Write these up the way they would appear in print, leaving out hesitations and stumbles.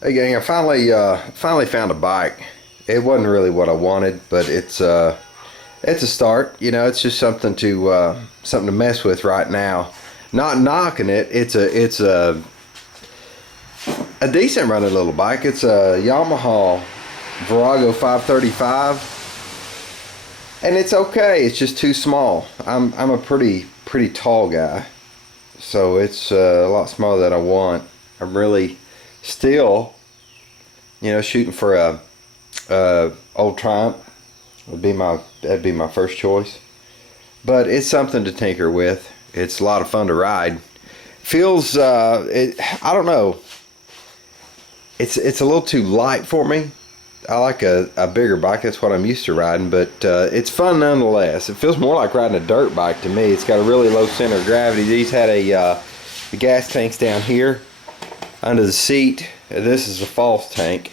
Hey gang, I finally found a bike. It wasn't really what I wanted, but it's a start. You know, it's just something to mess with right now. Not knocking it. It's a decent running little bike. It's a Yamaha Virago 535, and it's okay. It's just too small. I'm a pretty tall guy, so it's a lot smaller than I want. I'm really still, shooting for a old Triumph that'd be my first choice. But it's something to tinker with. It's a lot of fun to ride. Feels I don't know. It's a little too light for me. I like a bigger bike. That's what I'm used to riding, but it's fun nonetheless. It feels more like riding a dirt bike to me. It's got a really low center of gravity. These had the gas tanks down here under the seat. This is a false tank,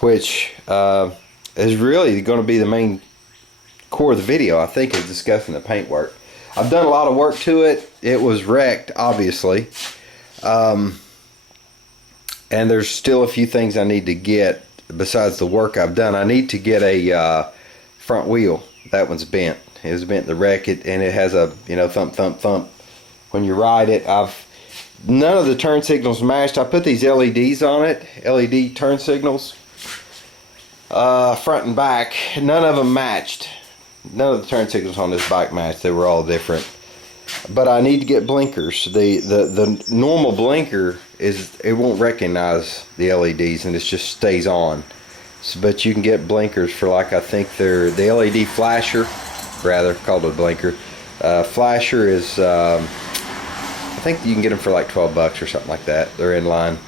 which is really going to be the main core of the video, I think, is discussing the paintwork. I've done a lot of work to it. It was wrecked, obviously. And there's still a few things I need to get besides the work I've done. I need to get a front wheel. That one's bent. It was bent in the wreck, and it has a thump thump thump when you ride it. None of the turn signals matched. I put these LEDs on it, LED turn signals, front and back. None of them matched. None of the turn signals on this bike matched. They were all different. But I need to get blinkers. The normal blinker it won't recognize the LEDs, and it just stays on. So, but you can get blinkers for, like, I think they're the LED flasher, rather called a blinker. Flasher is I think you can get them for like 12 bucks or something like that. They're in line.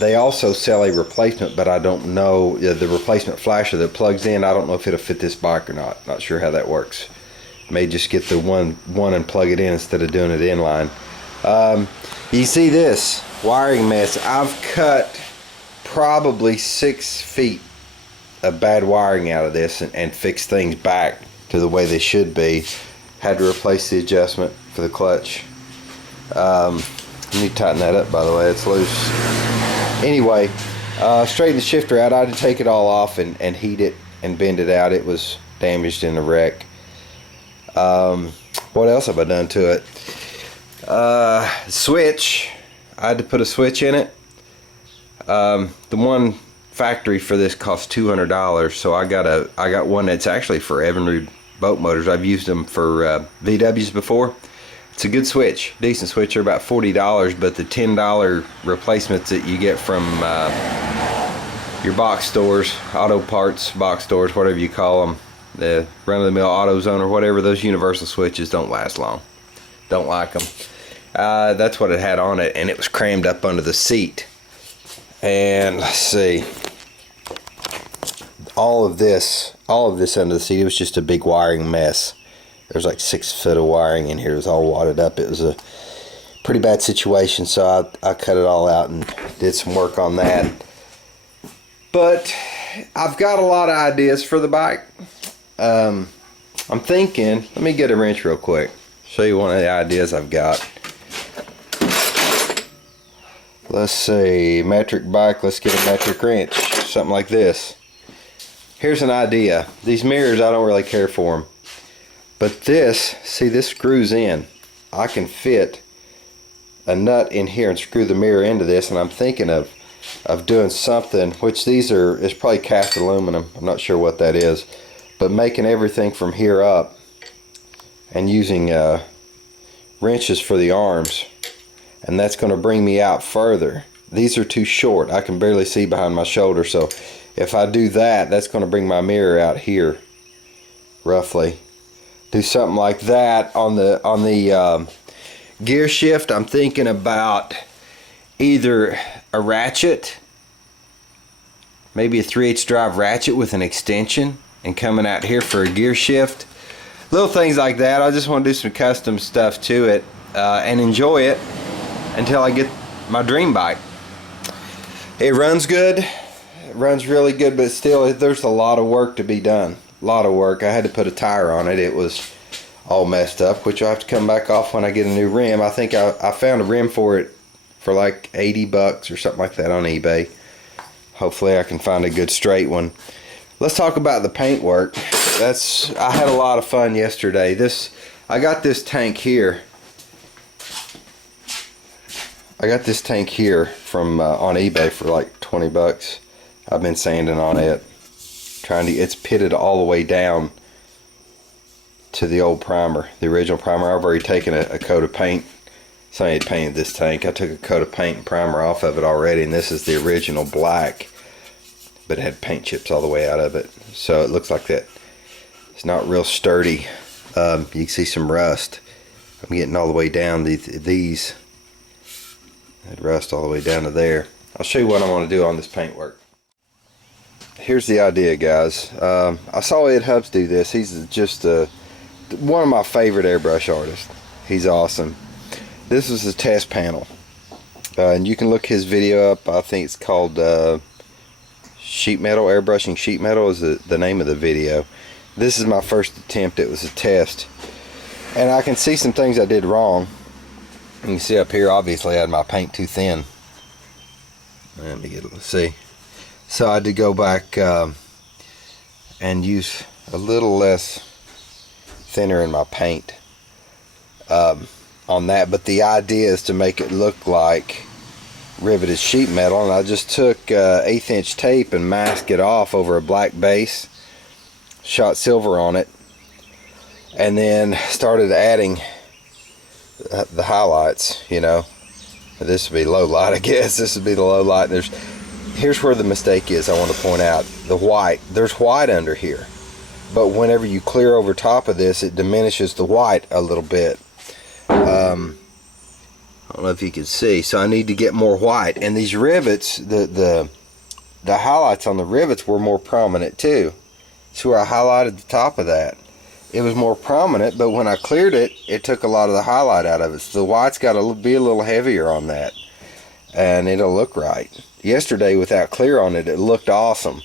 They also sell a replacement, but I don't know the replacement flasher that plugs in. I don't know if it'll fit this bike or not. Not sure how that works. May just get the one and plug it in instead of doing it inline. You see this wiring mess. I've cut probably 6 feet of bad wiring out of this and fixed things back to the way they should be. Had to replace the adjustment for the clutch. I need to tighten that up, by the way. It's loose. Anyway, straighten the shifter out. I had to take it all off and heat it and bend it out. It was damaged in the wreck. What else have I done to it? Switch. I had to put a switch in it. The one factory for this cost $200, so I got one that's actually for Evinrude boat motors. I've used them for VWs before. It's a good switch, decent switch. They're about $40, but the $10 replacements that you get from your box stores, auto parts box stores, whatever you call them, the run-of-the-mill AutoZone or whatever, those universal switches don't last long. Don't like them. That's what it had on it, and it was crammed up under the seat. And let's see, all of this under the seat, it was just a big wiring mess. There's like 6 foot of wiring in here. It was all wadded up. It was a pretty bad situation, so I cut it all out and did some work on that. But I've got a lot of ideas for the bike. I'm thinking, let me get a wrench real quick, show you one of the ideas I've got. Let's see, metric bike, let's get a metric wrench, something like this. Here's an idea. These mirrors, I don't really care for them. But this, see, this screws in. I can fit a nut in here and screw the mirror into this, and I'm thinking of doing something, which it's probably cast aluminum. I'm not sure what that is. But making everything from here up and using wrenches for the arms. And that's going to bring me out further. These are too short. I can barely see behind my shoulder, so if I do that, that's going to bring my mirror out here, roughly. Do something like that on the gear shift. I'm thinking about either a ratchet, maybe a 3/8 drive ratchet with an extension, and coming out here for a gear shift. Little things like that. I just want to do some custom stuff to it and enjoy it until I get my dream bike. It runs good. It runs really good, but still, there's a lot of work to be done. A lot of work. I had to put a tire on it. It was all messed up, which I'll have to come back off when I get a new rim. I think I found a rim for for like 80 bucks or something like that on eBay. Hopefully I can find a good straight one. Let's talk about the paint work. I had a lot of fun yesterday. I got this tank here. I got this tank here from on eBay for like 20 bucks. I've been sanding on it. It's pitted all the way down to the old primer, the original primer. I've already taken a coat of paint. Somebody had painted this tank. I took a coat of paint and primer off of it already, and this is the original black, but it had paint chips all the way out of it, so it looks like that. It's not real sturdy. You can see some rust. I'm getting all the way down these that rust all the way down to there. I'll show you what I'm going to do on this paint work. Here's the idea, guys. I saw Ed Hubbs do this. He's just one of my favorite airbrush artists. He's awesome. This is a test panel, and you can look his video up. I think it's called sheet metal, airbrushing sheet metal is the name of the video. This is my first attempt. It was a test, and I can see some things I did wrong. You can see up here, obviously I had my paint too thin. Let me see. So I had to go back and use a little less thinner in my paint on that, but the idea is to make it look like riveted sheet metal, and I just took 1/8 inch tape and masked it off over a black base, shot silver on it, and then started adding the highlights. You know, this would be low light, I guess. This would be the low light. Here's where the mistake is. I want to point out the white. There's white under here, but whenever you clear over top of this, it diminishes the white a little bit. I don't know if you can see, so I need to get more white. And these rivets, the highlights on the rivets were more prominent too. So where I highlighted the top of that, it was more prominent, but when I cleared it, it took a lot of the highlight out of it. So the white's got to be a little heavier on that, and it'll look right. Yesterday, without clear on it, it looked awesome,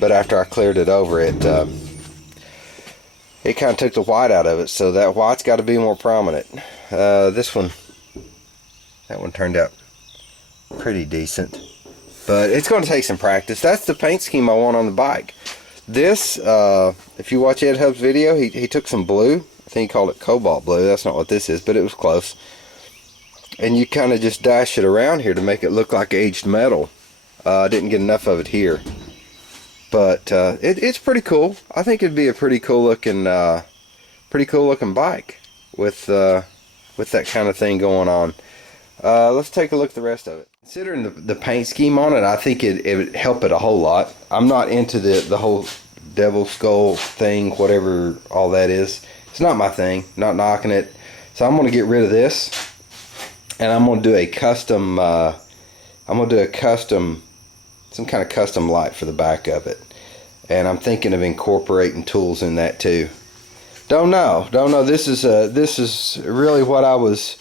but after I cleared it over, it kind of took the white out of it. So that white's got to be more prominent. That one turned out pretty decent, but it's going to take some practice. That's the paint scheme I want on the bike. This, if you watch Ed Hubbs' video, he took some blue. I think he called it cobalt blue. That's not what this is, but it was close. And you kind of just dash it around here to make it look like aged metal. I didn't get enough of it here, but it's pretty cool. I think it'd be a pretty cool looking bike with that kind of thing going on. Let's take a look at the rest of it. Considering the paint scheme on it, I think it would help it a whole lot. I'm not into the whole devil skull thing, whatever all that is. It's not my thing. Not knocking it. So I'm going to get rid of this, and I'm going to do a custom. Some kind of custom light for the back of it, and I'm thinking of incorporating tools in that too. Don't know. This is really what I was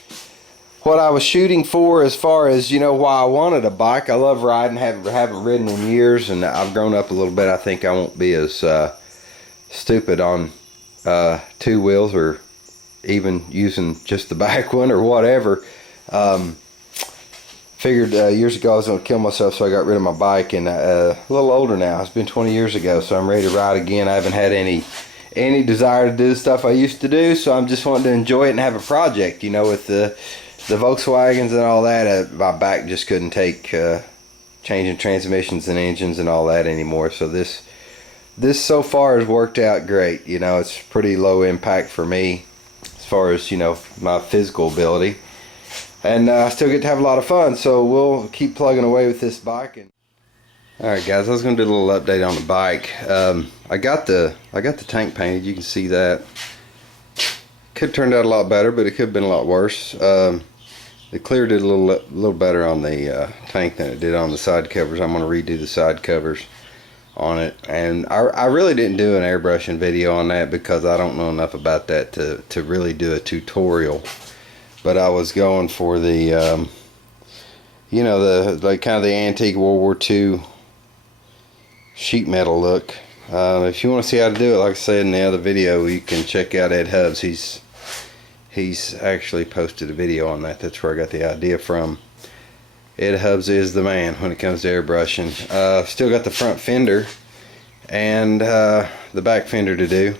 shooting for, as far as, you know, why I wanted a bike. I love riding. Haven't ridden in years, and I've grown up a little bit. I think I won't be as stupid on two wheels, or even using just the back one or whatever. Figured years ago I was going to kill myself, so I got rid of my bike, and a little older now. It's been 20 years ago, so I'm ready to ride again. I haven't had any desire to do the stuff I used to do, so I'm just wanting to enjoy it and have a project. You know, with the Volkswagens and all that, my back just couldn't take changing transmissions and engines and all that anymore. So this so far has worked out great. You know, it's pretty low impact for me as far as, you know, my physical ability, and I still get to have a lot of fun. So we'll keep plugging away with this bike. Alright guys, I was going to do a little update on the bike. I got the tank painted. You can see that. Could have turned out a lot better, but it could have been a lot worse. The clear did a little better on the tank than it did on the side covers. I'm going to redo the side covers on it, and I really didn't do an airbrushing video on that because I don't know enough about that to really do a tutorial. But I was going for the you know, the kind of the antique World War II sheet metal look. If you want to see how to do it, like I said in the other video, you can check out Ed Hubbs. He's actually posted a video on that. That's where I got the idea from. Ed Hubs is the man when it comes to airbrushing. Still got the front fender and the back fender to do.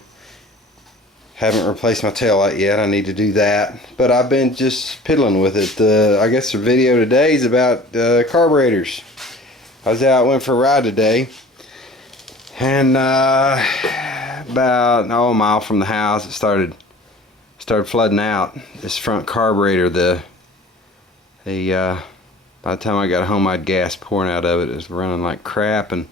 Haven't replaced my taillight yet. I need to do that. But I've been just piddling with it. I guess the video today is about carburetors. I was out, went for a ride today, and about a mile from the house, it started flooding out. This front carburetor, by the time I got home, I had gas pouring out of it. It was running like crap, and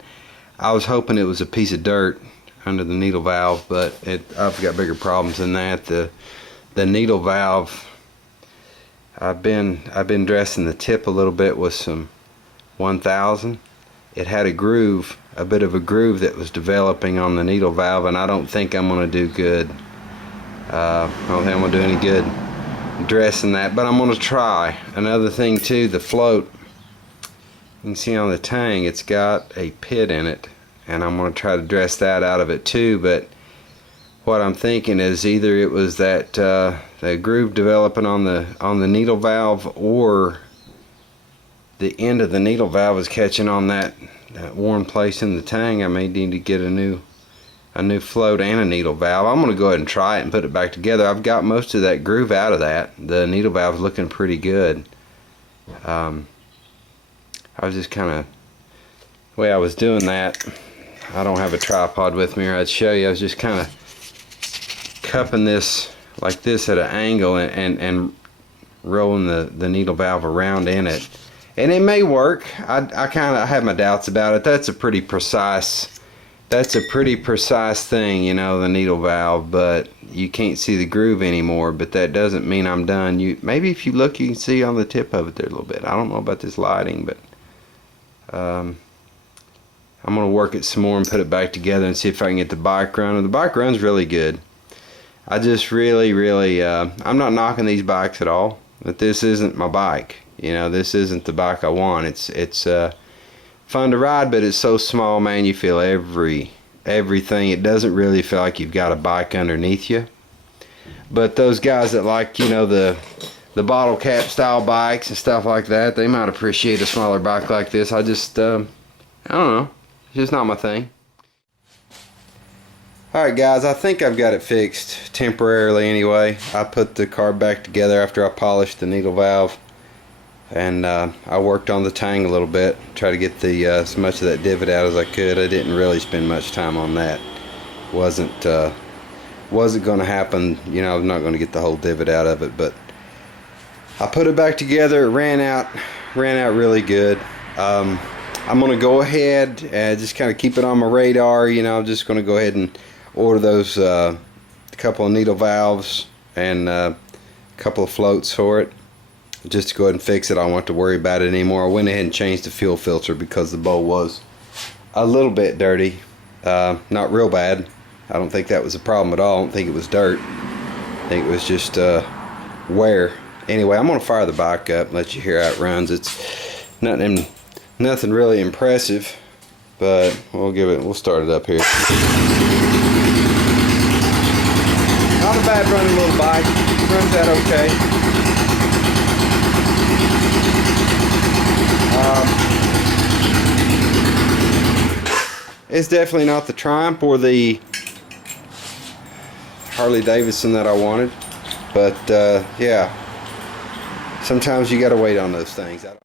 I was hoping it was a piece of dirt under the needle valve, but I've got bigger problems than that. The needle valve, I've been dressing the tip a little bit with some 1000. It had a groove, a bit of a groove that was developing on the needle valve, and I don't think I'm going to do good. I don't think I'm going to do any good dressing that, but I'm going to try. Another thing too, the float, you can see on the tang, it's got a pit in it, and I'm going to try to dress that out of it too. But what I'm thinking is either it was that the groove developing on the needle valve, or the end of the needle valve is catching on that worn place in the tang. I may need to get a new float and a needle valve. I'm going to go ahead and try it and put it back together. I've got most of that groove out of that. The needle valve is looking pretty good. I was just kind of, the way I was doing that, I don't have a tripod with me or I'd show you. I was just kind of cupping this like this at an angle and rolling the needle valve around in it. And it may work. I kind of have my doubts about it. That's a pretty precise thing, you know, the needle valve, but you can't see the groove anymore. But that doesn't mean I'm done. Maybe if you look, you can see on the tip of it there a little bit. I don't know about this lighting, but I'm going to work it some more and put it back together and see if I can get the bike running. The bike runs really good. I just really, I'm not knocking these bikes at all, but this isn't my bike. You know, this isn't the bike I want. It's fun to ride, but it's so small, man. You feel everything. It doesn't really feel like you've got a bike underneath you. But those guys that like, you know, the bottle cap style bikes and stuff like that, they might appreciate a smaller bike like this. I just, I don't know. It's just not my thing. Alright guys, I think I've got it fixed temporarily anyway. I put the car back together after I polished the needle valve, and I worked on the tang a little bit, try to get as much of that divot out as I could. I didn't really spend much time on that. Wasn't going to happen. You know, I'm not going to get the whole divot out of it, but I put it back together. It ran out really good. I'm going to go ahead and just kind of keep it on my radar. You know, I'm just going to go ahead and order those a couple of needle valves and a couple of floats for it, just to go ahead and fix it. I don't want to worry about it anymore. I went ahead and changed the fuel filter because the bowl was a little bit dirty. Not real bad. I don't think that was a problem at all. I don't think it was dirt. I think it was just wear. Anyway, I'm going to fire the bike up and let you hear how it runs. It's nothing really impressive, but we'll start it up here. Not a bad running little bike. Runs out okay. It's definitely not the Triumph or the Harley Davidson that I wanted, but yeah, sometimes you gotta wait on those things.